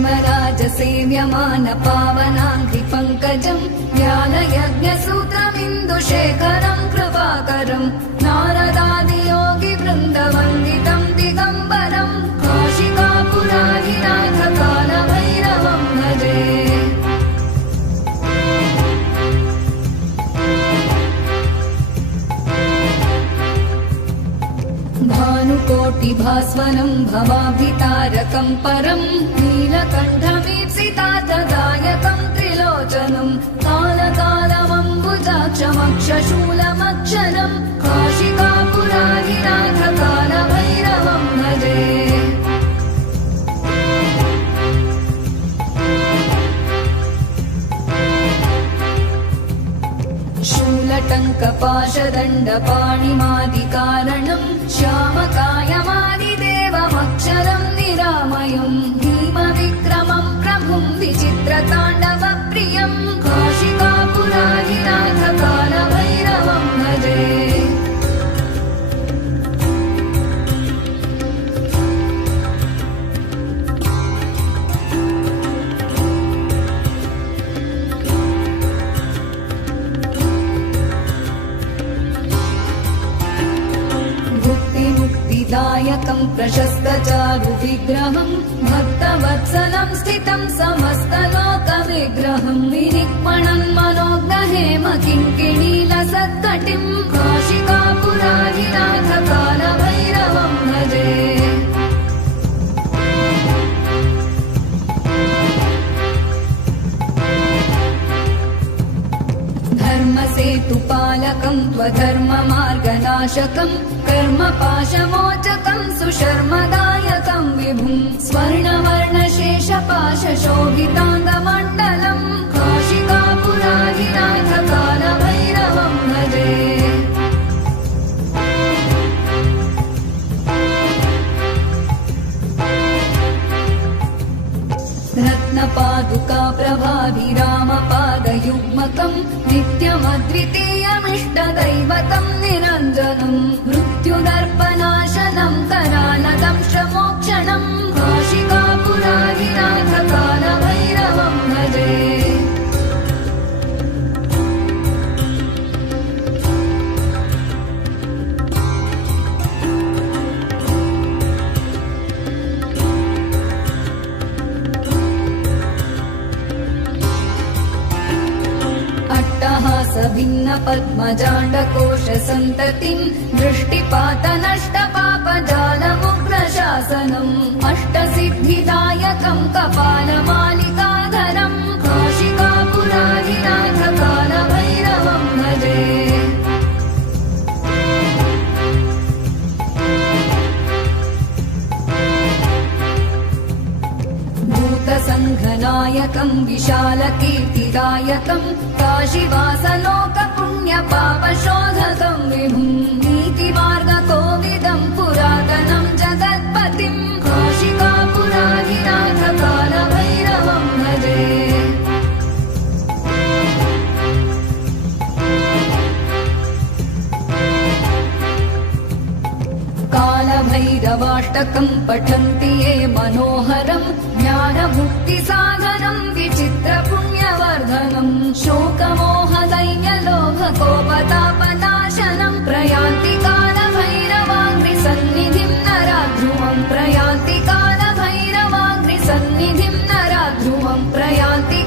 क्षेमराजसेव्यमान पावनाङ्घ्रिपङ्कजम् ज्ञानयज्ञसूत्रमिन्दुशेखरम् कृपाकरम् नारदादियोगिवृन्दवन्दितम् दिगम्बरम् काशिकापुराधिनाथकालभैरवम् भजे। भानुकोटिभास्वरम् भवाभितारकम् परम् नीलकण्ठमीप्सितार्थदायकम् त्रिलोचनम् कालकालमम्बुजाक्षमक्षशूलमक्षरम् काशिकापुराधिनाथकालभैरवम् भजे। शूलटङ्कपाशदण्डपाणिमादिकारणम् श्यामकायमादिदेवमक्षरम् निरामयम् भीमविक्रमम् प्रभुम् विचित्रताण्डवप्रियम् काशिकापुराधिनाथकालभैरवम् भजे। दायकम् प्रशस्तचारुविग्रहम् भक्तवत्सलम् स्थितम् समस्तलोकविग्रहम् विनिक्मणन् मनोग्रहेम किङ्किणीलसत्कटिम् काशिकापुराधिनाथकालभैरवम् भजे। धर्मसेतुपालकम् त्वधर्ममार्गनाशकम् कर्मपाशमोचकम् सुशर्मदायकम् विभुम् स्वर्णवर्णशेषपाशशोभिताङ्गमण्डलम् काशिकापुराधिनाथकालभैरवम् भजे। रत्नपादुका प्रभाभिरामपादयुग्मकम् नित्यमद्वितीयमिष्टदैवतम् निरञ्जनम् मृत्युदर्पनाशनम् करालदंशमोक्षणम् काशिकापुराधिनाथकालभैरवम् भजे। भिन्न पद्मजाण्डकोश सन्ततिम् दृष्टिपातनष्टपापजालमुग्रशासनम् अष्टसिद्धिदायकम् कपालमालिकाधरम् काशिकापुराधिनाथकालभैरवम् भजे। भूतसङ्घनायकम् विशालकीर्तिदायकम् काशीवासलोकपुण्यपापशोधकम् विभुम् नीतिमार्गकोविदम् पुरातनम् जगत्पतिम् काशिकापुराधिनाथकालभैरवम् भजे। कालभैरवाष्टकम् पठन्ति ये मनोहरम् ज्ञानमुक्तिसाधनम् विचित्रपुण्यवर्धनम् शोकमोहदैन्यलोभकोपतापनाशनम् प्रयान्ति कालभैरवाङ्घ्रिसन्निधिम् नराध्रुवम् प्रयान्ति कालभैरवाङ्घ्रिसन्निधिम् नराध्रुवम् प्रयान्ति